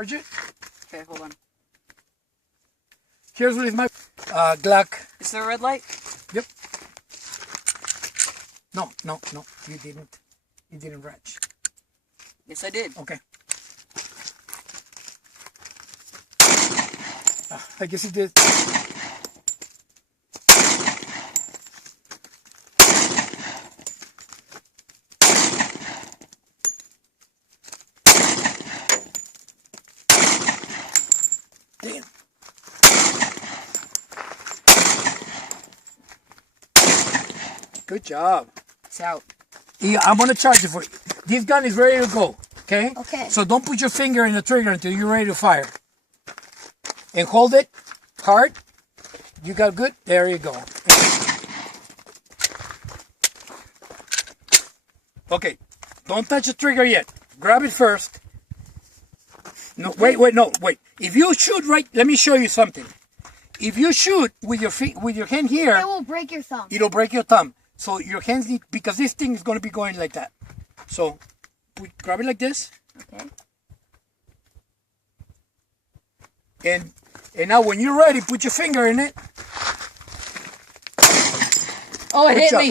Charge it. Okay, hold on. Here's what is my Glock. Is there a red light? Yep. No. You didn't. You didn't retch. Yes, I did. Okay. I guess you did. Damn. Good job. It's out. Yeah, I'm gonna charge it for you. This gun is ready to go. Okay? Okay. So don't put your finger in the trigger until you're ready to fire. And hold it hard. You got good? There you go. Okay. Don't touch the trigger yet. Grab it first. No, wait. If you shoot right, let me show you something. If you shoot with your hand here, It will break your thumb. it'll break your thumb. So your hands need, because this thing is going to be going like that. So grab it like this. Okay. And now when you're ready, put your finger in it. Oh, it Good hit job. me.